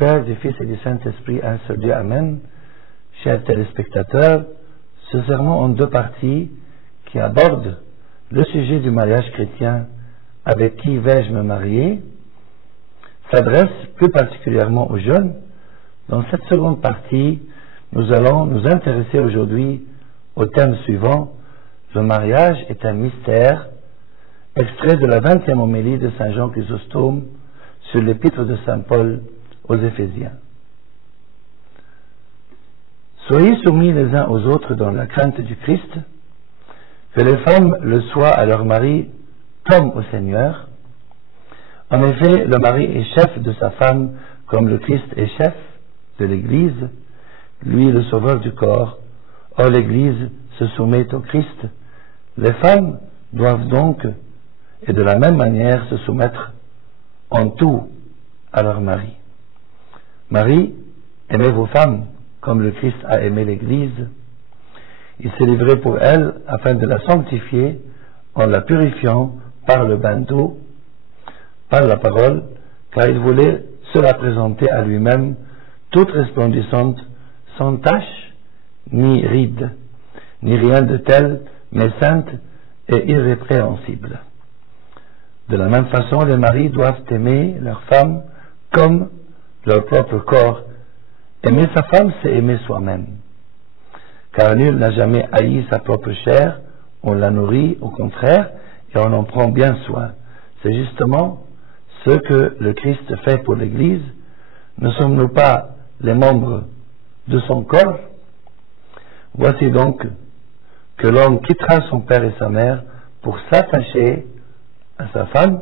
Père, du Fils et du Saint-Esprit, un seul Dieu, Amen. Chers téléspectateurs, ce sermon en deux parties qui aborde le sujet du mariage chrétien. Avec qui vais-je me marier s'adresse plus particulièrement aux jeunes. Dans cette seconde partie, nous allons nous intéresser aujourd'hui au thème suivant: le mariage est un mystère, extrait de la 20e homélie de Saint Jean Chrysostome sur l'épître de Saint Paul aux Éphésiens. Soyez soumis les uns aux autres dans la crainte du Christ, que les femmes le soient à leur mari comme au Seigneur. En effet, le mari est chef de sa femme comme le Christ est chef de l'Église, lui le sauveur du corps. Or l'Église se soumet au Christ. Les femmes doivent donc, et de la même manière, se soumettre en tout à leur mari. Marie, aimez vos femmes comme le Christ a aimé l'Église. Il s'est livré pour elle afin de la sanctifier en la purifiant par le bain d'eau, par la parole, car il voulait se la présenter à lui-même toute resplendissante, sans tache, ni ride, ni rien de tel, mais sainte et irrépréhensible. De la même façon, les maris doivent aimer leur femme comme leur propre corps. Aimer sa femme, c'est aimer soi-même. Car nul n'a jamais haï sa propre chair, on la nourrit, au contraire, et on en prend bien soin. C'est justement ce que le Christ fait pour l'Église. Ne sommes-nous pas les membres de son corps? Voici donc que l'homme quittera son père et sa mère pour s'attacher à sa femme,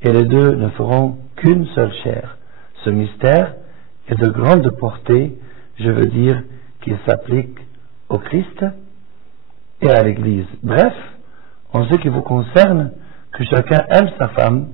et les deux ne feront qu'une seule chair. Ce mystère est de grande portée, je veux dire qu'il s'applique au Christ et à l'Église. Bref, en ce qui vous concerne, que chacun aime sa femme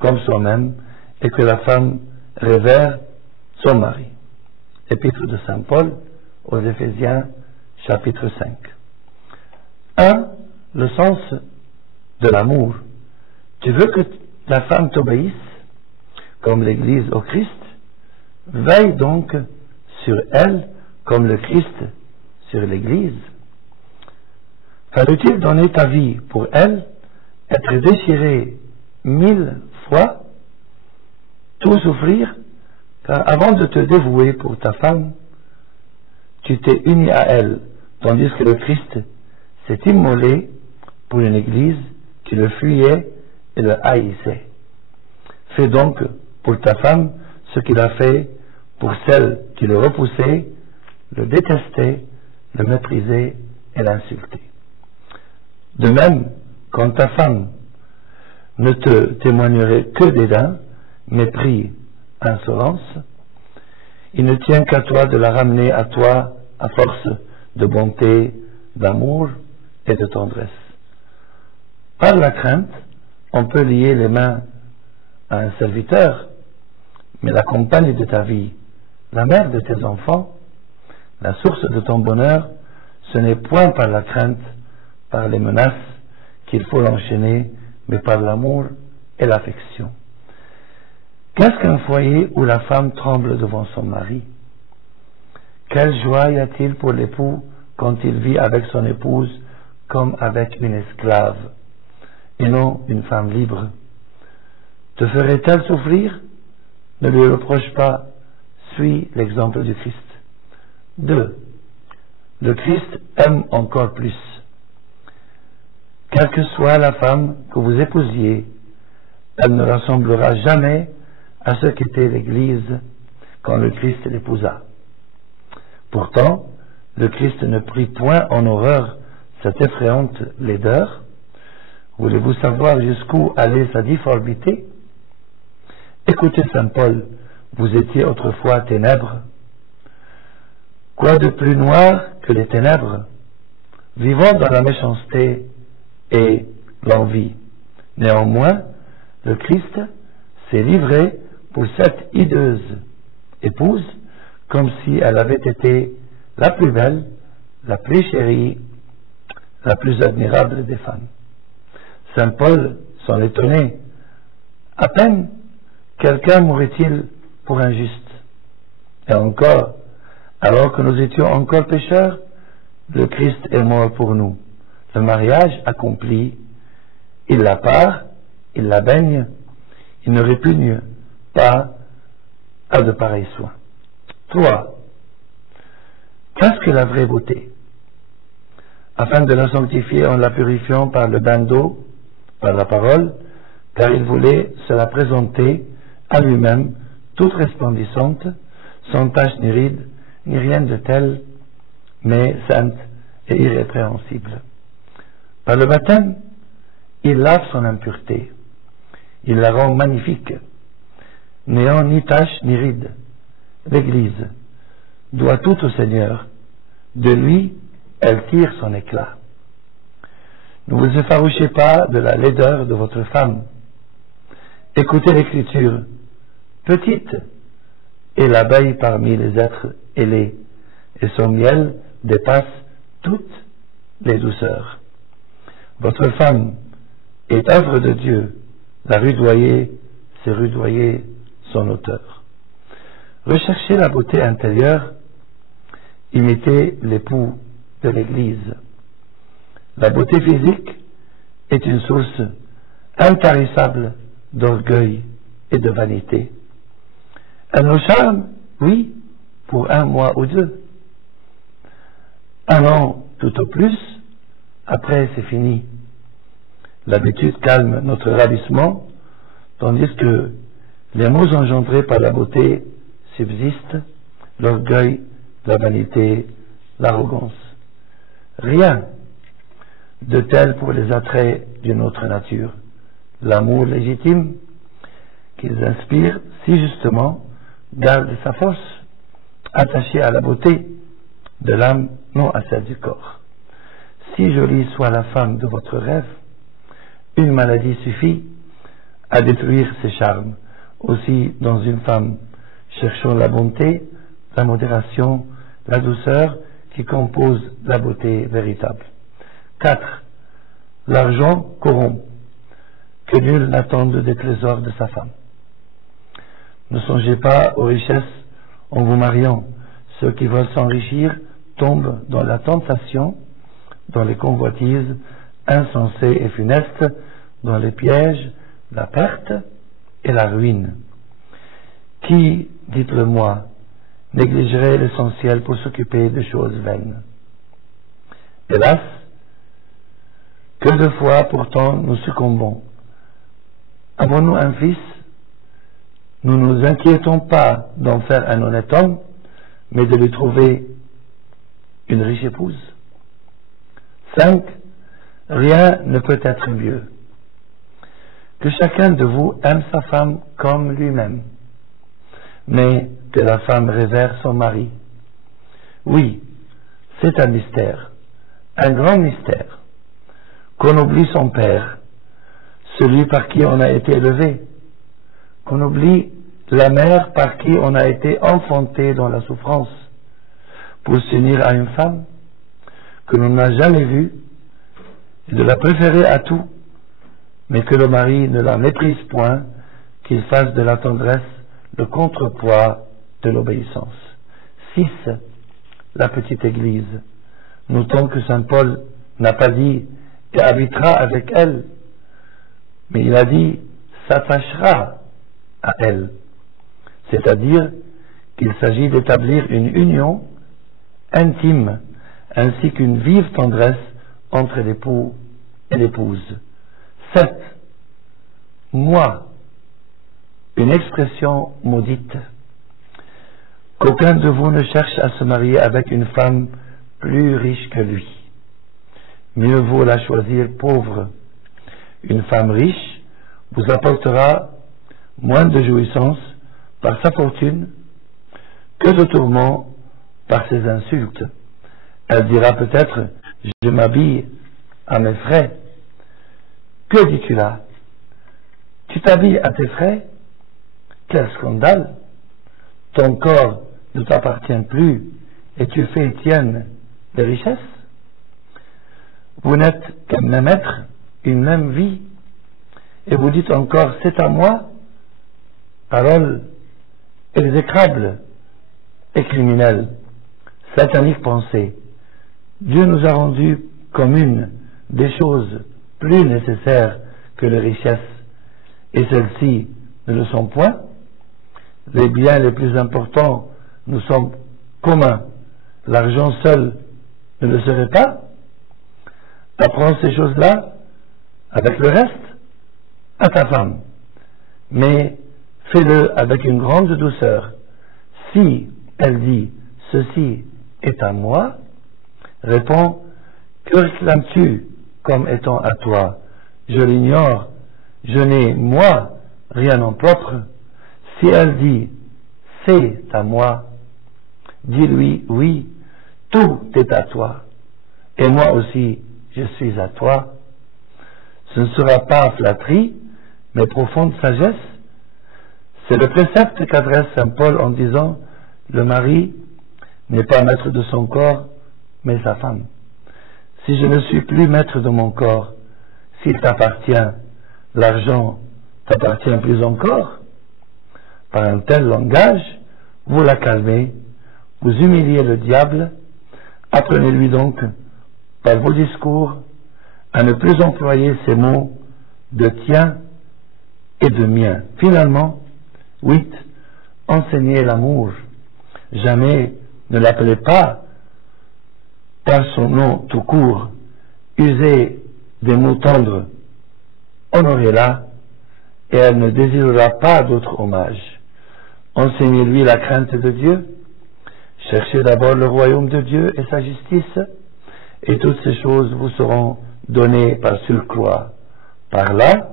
comme soi-même et que la femme révère son mari. Épître de Saint Paul aux Éphésiens, chapitre 5. 1. Le sens de l'amour. Tu veux que la femme t'obéisse, comme l'Église au Christ? Veille donc sur elle, comme le Christ sur l'Église. Fallut-il donner ta vie pour elle, être déchiré 1000 fois, tout souffrir, car avant de te dévouer pour ta femme, tu t'es uni à elle, tandis que le Christ s'est immolé pour une Église qui le fuyait et le haïssait. Fais donc pour ta femme ce qu'il a fait pour celle qui le repoussait, le détestait, le méprisait et l'insultait. De même, quand ta femme ne te témoignerait que dédain, mépris, insolence, il ne tient qu'à toi de la ramener à toi à force de bonté, d'amour et de tendresse. Par la crainte, on peut lier les mains à un serviteur, mais la compagne de ta vie, la mère de tes enfants, la source de ton bonheur, ce n'est point par la crainte, par les menaces qu'il faut l'enchaîner, mais par l'amour et l'affection. Qu'est-ce qu'un foyer où la femme tremble devant son mari? Quelle joie y a-t-il pour l'époux quand il vit avec son épouse comme avec une esclave, et non une femme libre? Te ferait-elle souffrir? Ne lui reproche pas, suis l'exemple du Christ. 2. Le Christ aime encore plus. Quelle que soit la femme que vous épousiez, elle ne ressemblera jamais à ce qu'était l'Église quand le Christ l'épousa. Pourtant, le Christ ne prit point en horreur cette effrayante laideur. Voulez-vous savoir jusqu'où allait sa difformité? Écoutez Saint Paul, vous étiez autrefois ténèbres. Quoi de plus noir que les ténèbres? Vivant dans la méchanceté et l'envie. Néanmoins, le Christ s'est livré pour cette hideuse épouse, comme si elle avait été la plus belle, la plus chérie, la plus admirable des femmes. Saint Paul s'en étonnait. À peine quelqu'un mourrait-il pour un juste. Et encore, alors que nous étions encore pécheurs, le Christ est mort pour nous. Le mariage accompli, il la part, il la baigne, il ne répugne pas à de pareils soins. 3. Qu'est-ce que la vraie beauté? Afin de la sanctifier en la purifiant par le bain d'eau, par la parole, car il voulait se la présenter à lui-même, toute resplendissante, sans tache ni ride, ni rien de tel, mais sainte et irrépréhensible. Par le baptême, il lave son impureté, il la rend magnifique, n'ayant ni tache ni ride. L'Église doit tout au Seigneur, de lui elle tire son éclat. Ne vous effarouchez pas de la laideur de votre femme. Écoutez l'Écriture, petite est l'abeille parmi les êtres ailés, et son miel dépasse toutes les douceurs. Votre femme est œuvre de Dieu, la rudoyer, c'est rudoyer son auteur. Recherchez la beauté intérieure, imitez l'époux de l'Église. La beauté physique est une source intarissable d'orgueil et de vanité. Elle nous charme, oui, pour un mois ou deux. Un an tout au plus, après c'est fini. L'habitude calme notre ravissement, tandis que les maux engendrés par la beauté subsistent, l'orgueil, la vanité, l'arrogance. Rien de tel pour les attraits d'une autre nature. L'amour légitime qu'ils inspirent si justement garde sa force, attachée à la beauté de l'âme, non à celle du corps. Si jolie soit la femme de votre rêve, une maladie suffit à détruire ses charmes. Aussi, dans une femme, cherchons la bonté, la modération, la douceur qui composent la beauté véritable. 4. L'argent corrompt, que nul n'attende des trésors de sa femme. Ne songez pas aux richesses en vous mariant. Ceux qui veulent s'enrichir tombent dans la tentation, dans les convoitises insensées et funestes, dans les pièges, la perte et la ruine. Qui, dites-le-moi, négligerait l'essentiel pour s'occuper de choses vaines? Hélas, que de fois pourtant nous succombons. Avons-nous un fils? Nous ne nous inquiétons pas d'en faire un honnête homme, mais de lui trouver une riche épouse. 5. Rien ne peut être mieux. Que chacun de vous aime sa femme comme lui-même, mais que la femme révère son mari. Oui, c'est un mystère, un grand mystère, qu'on oublie son père, celui par qui on a été élevé, qu'on oublie la mère par qui on a été enfanté dans la souffrance, pour s'unir à une femme que l'on n'a jamais vue, et de la préférer à tout, mais que le mari ne la méprise point, qu'il fasse de la tendresse le contrepoids de l'obéissance. 6. La petite Église. Notons que saint Paul n'a pas dit « et habitera avec elle », mais il a dit « s'attachera à elle », c'est-à-dire qu'il s'agit d'établir une union intime, ainsi qu'une vive tendresse entre l'époux et l'épouse. 7. Moi, une expression maudite. Qu'aucun de vous ne cherche à se marier avec une femme plus riche que lui. Mieux vaut la choisir pauvre. Une femme riche vous apportera moins de jouissance par sa fortune que de tourments par ses insultes. Elle dira peut-être « je m'habille à mes frais ». Que dis-tu là? Tu t'habilles à tes frais? Quel scandale! Ton corps ne t'appartient plus et tu fais tienne les richesses? Vous n'êtes qu'un même être, une même vie, et vous dites encore c'est à moi? Parole exécrable et criminelle, satanique pensée, Dieu nous a rendu communes des choses plus nécessaires que les richesses, et celles-ci ne le sont point. Les biens les plus importants nous sont communs. L'argent seul ne le serait pas. Apprends ces choses-là avec le reste à ta femme, mais fais-le avec une grande douceur. Si elle dit « ceci est à moi », réponds « que réclames-tu comme étant à toi? Je l'ignore, je n'ai, moi, rien en propre. » Si elle dit « c'est à moi », dis-lui « oui, tout est à toi, et moi aussi je suis à toi. » Ce ne sera pas flatterie, mais profonde sagesse. C'est le précepte qu'adresse saint Paul en disant « Le mari n'est pas maître de son corps, mais sa femme. Si je ne suis plus maître de mon corps, s'il t'appartient, l'argent t'appartient plus encore. » Par un tel langage, vous la calmez, vous humiliez le diable. Apprenez-lui donc, par vos discours, à ne plus employer ces mots de tien et de mien. Finalement, 8. Enseignez l'amour. Jamais ne l'appelez pas par son nom tout court. Usez des mots tendres. Honorez-la, et elle ne désirera pas d'autre hommage. Enseignez-lui la crainte de Dieu. Cherchez d'abord le royaume de Dieu et sa justice, et toutes ces choses vous seront données par surcroît. Par là,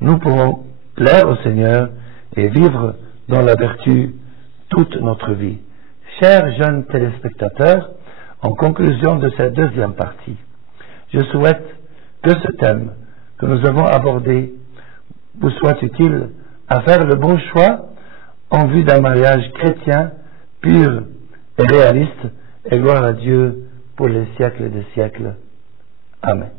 nous pourrons plaire au Seigneur et vivre dans la vertu toute notre vie. Chers jeunes téléspectateurs, en conclusion de cette deuxième partie, je souhaite que ce thème que nous avons abordé vous soit utile à faire le bon choix en vue d'un mariage chrétien, pur et réaliste, et gloire à Dieu pour les siècles des siècles. Amen.